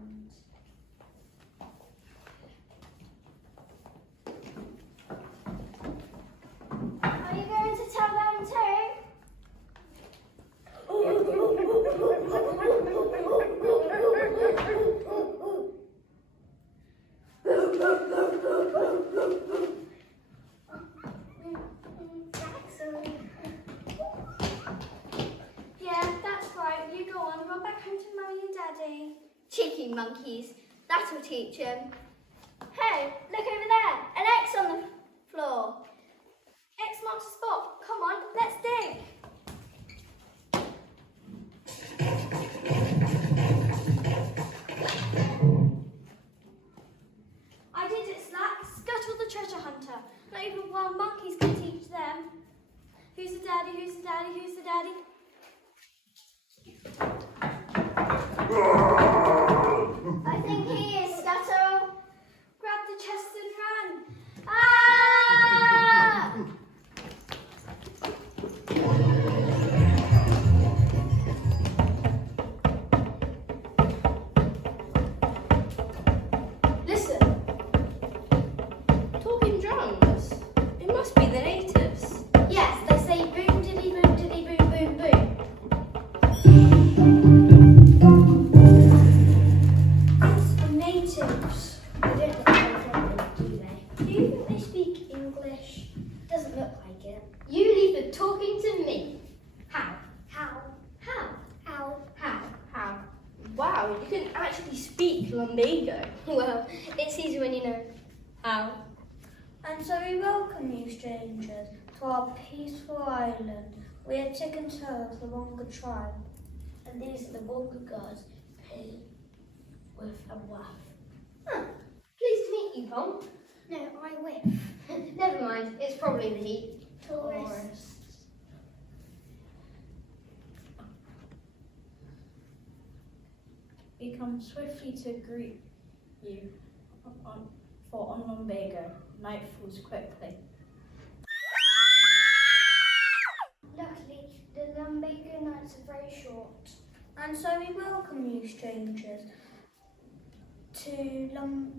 Are you going to tell them too? Yeah, that's right. You go on. Run back home to Mummy and Daddy. Cheeky monkeys. That'll teach them. Hey, look over there. An X on the floor. X marks the spot. Come on, let's dig. I did it, Slack. Scuttle the treasure hunter. Not even wild monkeys can teach them. Who's the daddy? Who's the daddy? Who's the daddy? I think he is, Scuttle. Grab the chest and run. Ah! Listen. Talking drums. It must be the natives. Yes, they say boom diddy boom diddy boom boom boom. It's the natives. They don't look like London, do they? Do you think they speak English? Doesn't look like it. You leave the talking to me. How? How? How? How? Wow, you can actually speak lumbago. Well, it's easy when you know how. And so we welcome you, strangers, to our peaceful island. We are Chicken Toe of the Wonga tribe, and these are the Wonga gods paid with a waff. Pleased to meet you, Pom. No, I whiff. Never mind, it's probably the heat. Tourists. We come swiftly to greet you on Lumbago. Night falls quickly. Luckily, the Lumbago nights are very short. And so we welcome you, strangers, to Lumbago.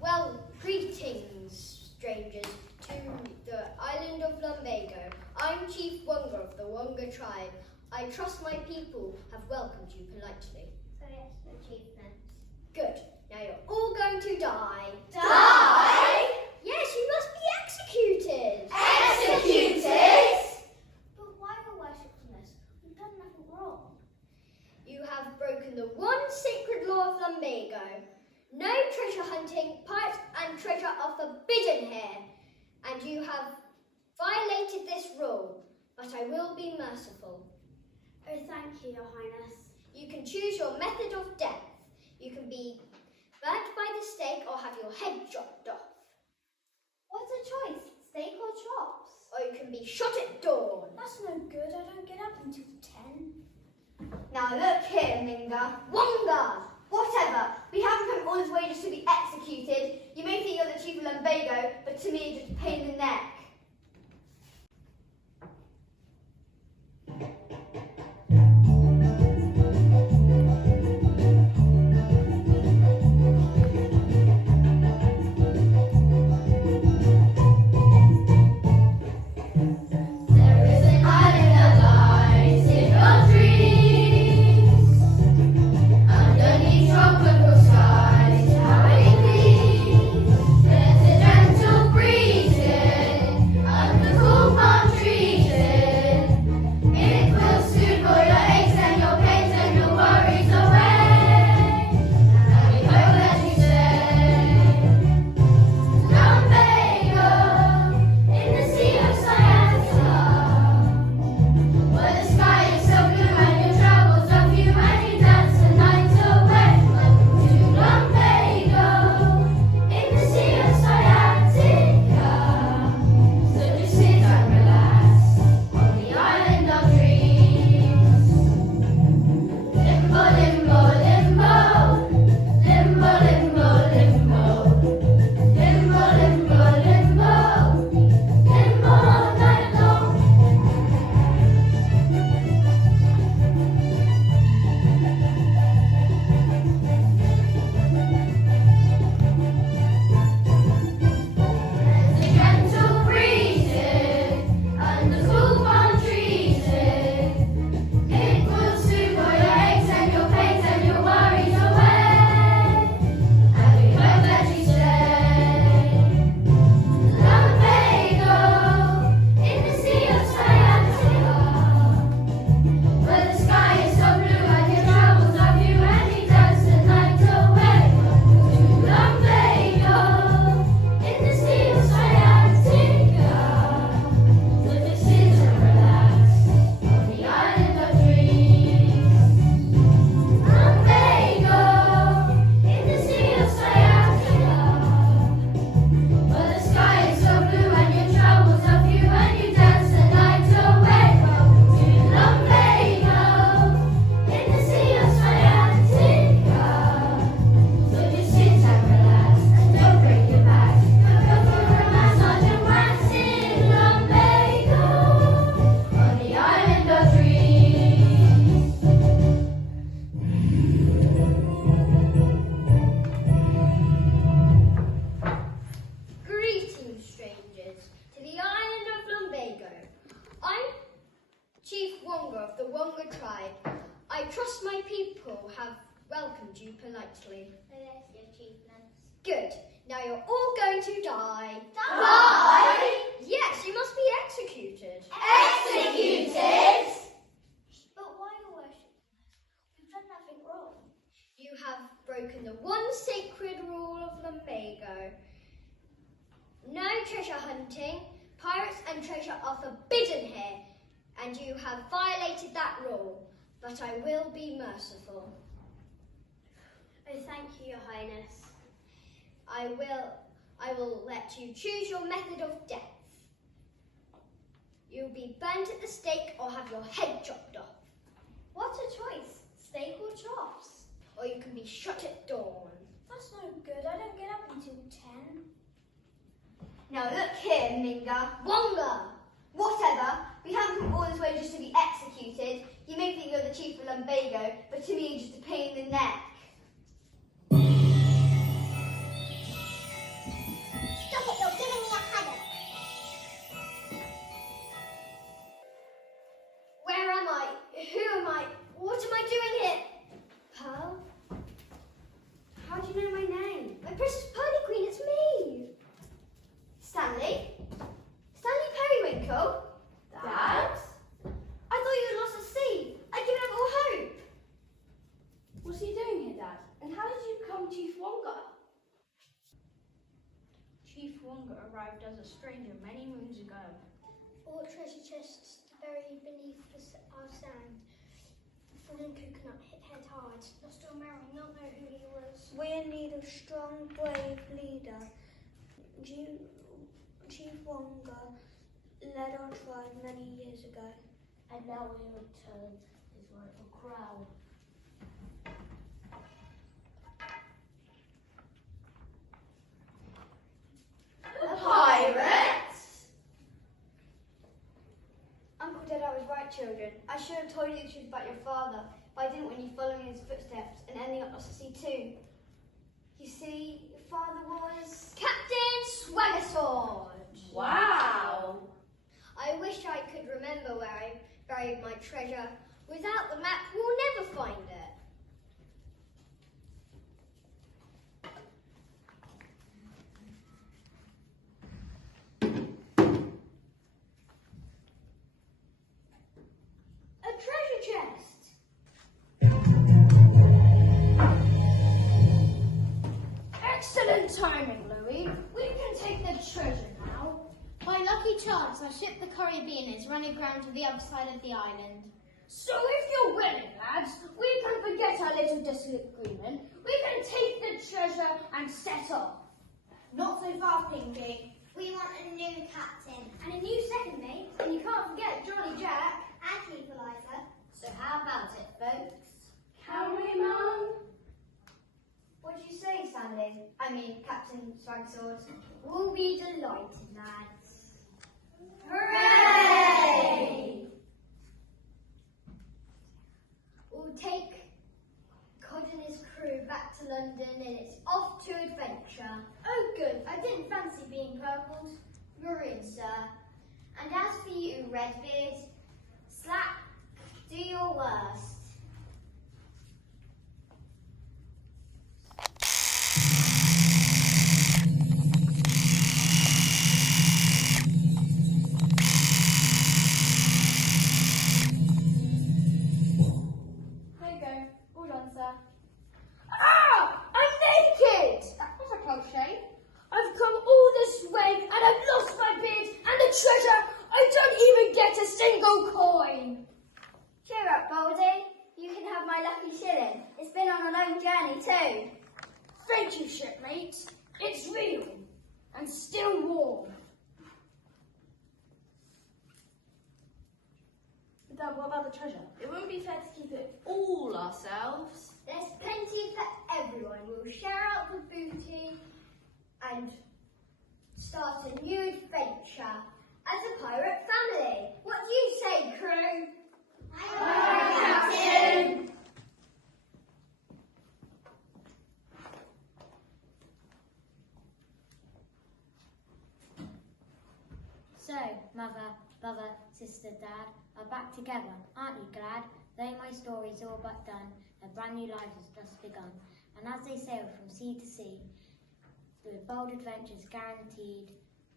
Well, greetings, strangers, to the island of Lumbago. I'm Chief Wonga of the Wonga tribe. I trust my people have welcomed you politely. So yes, achievements. Good. Now you're all going to die. Die? Yes, you must be executed. Executed? But why, your worshipfulness? We've done nothing wrong. You have broken the one sacred law of Lumbago. No treasure hunting, pirates and treasure are forbidden here. And you have violated this rule, but I will be merciful. Oh, thank you, Your Highness. You can choose your method of death. You can be burnt by the stake or have your head chopped off. What's the choice? Steak or chops? Or you can be shot at dawn. That's no good. I don't get up until 10. Now look here, Minga. Wonga! Whatever. We haven't come all this way just to be executed. You may think you're the chief of Lumbago, but to me you're just a pain in the neck. Underneath tropical skies, how it pleases. you politely. Yes, your chiefness. Good. Now you're all going to die. Die? Yes, you must be executed. Executed? But why, your worship? We've done nothing wrong. You have broken the one sacred rule of Lumbago. No treasure hunting. Pirates and treasure are forbidden here, and you have violated that rule. But I will be merciful. Oh, thank you, Your Highness. I will let you choose your method of death. You'll be burnt at the stake or have your head chopped off. What a choice, steak or chops? Or you can be shot at dawn. That's no good. I don't get up until 10. Now look here, Minga. Wonga! Whatever. We haven't come all this way just to be executed. You may think you're the chief of Lumbago, but to me, you're just a pain in the neck. Stop it, you're giving me a headache. Where am I? Who am I? What am I doing here? Pearl? How do you know my name? My precious Pearly Queen, it's me! Stanley? Stanley Periwinkle? Dad? I thought you had lost at sea. I'd given up all hope. What are you doing here, Dad? And how did you become Chief Wonga? Chief Wonga arrived as a stranger many moons ago. 4 treasure chests buried beneath our sand. Fallen coconut hit head hard. Lost all memory, not know who he was. We're in need of strong, brave leader. Chief Wonga led our tribe many years ago. And now we return his rightful crown. Pirates? Uncle Dead, I was right, children. I should have told you the truth about your father, but I didn't want you following in his footsteps and ending up lost at sea too. You see, your father was Captain Swaggersword. Wow! I wish I could remember where I buried my treasure. Without the map, we'll never find it. A treasure chest. Excellent timing, Louis. We can take the treasure now. By lucky chance, our ship the Caribbean is running aground to the other side of the island. So if you're willing, lads, we can forget our little disagreement. We can take the treasure and set off. Not so fast, Pinky. We want a new captain And a new second mate, and you can't forget Jolly Jack. and equalizer. So how about it, folks? Can we, Mum? What did you say, Sandy? I mean, Captain Swagsword. We'll be delighted, lads. Hooray! We'll take Cod and his crew back to London and it's off to adventure. Oh, good. I didn't fancy being purpled. You're in, sir. And as for you, Redbeard, slap, do your worst. There you go. All done, sir. Ah! I'm naked! That was a close shave. I've come all this way and I've lost my beard and the treasure. I don't even get a single coin. Cheer up, Baldy. You can have my lucky shilling. It's been on a long journey too. Thank you, shipmates. It's real and still warm. Dad, what about the treasure? It wouldn't be fair to keep it all ourselves. There's plenty for everyone. We'll share out the booty and start a new adventure as a pirate family. What do you say, crew? Captain! So, mother, brother, sister, dad are back together. Aren't you glad? Though my story's all but done, a brand new life has just begun. and as they sailed from sea to sea, with bold adventures guaranteed,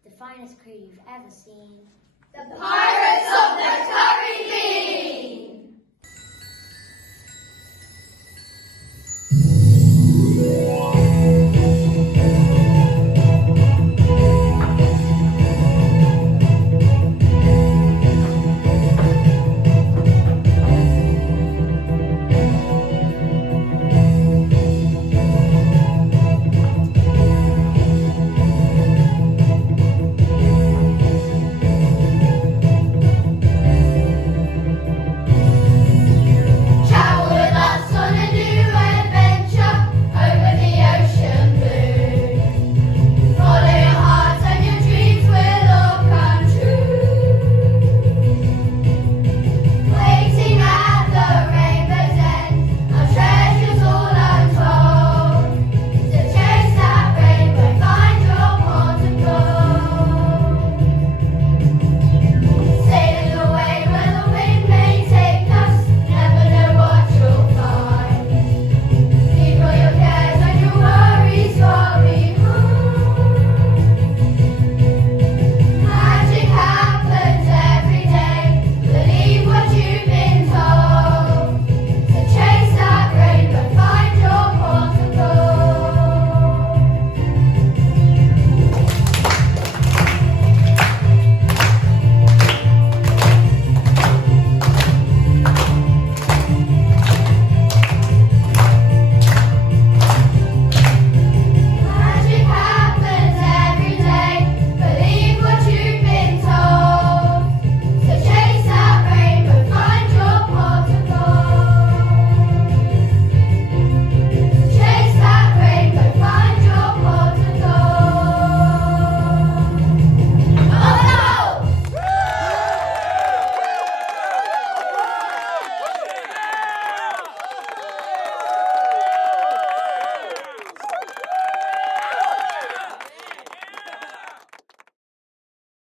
the finest crew you've ever seen. The Pirates of the Caribbean!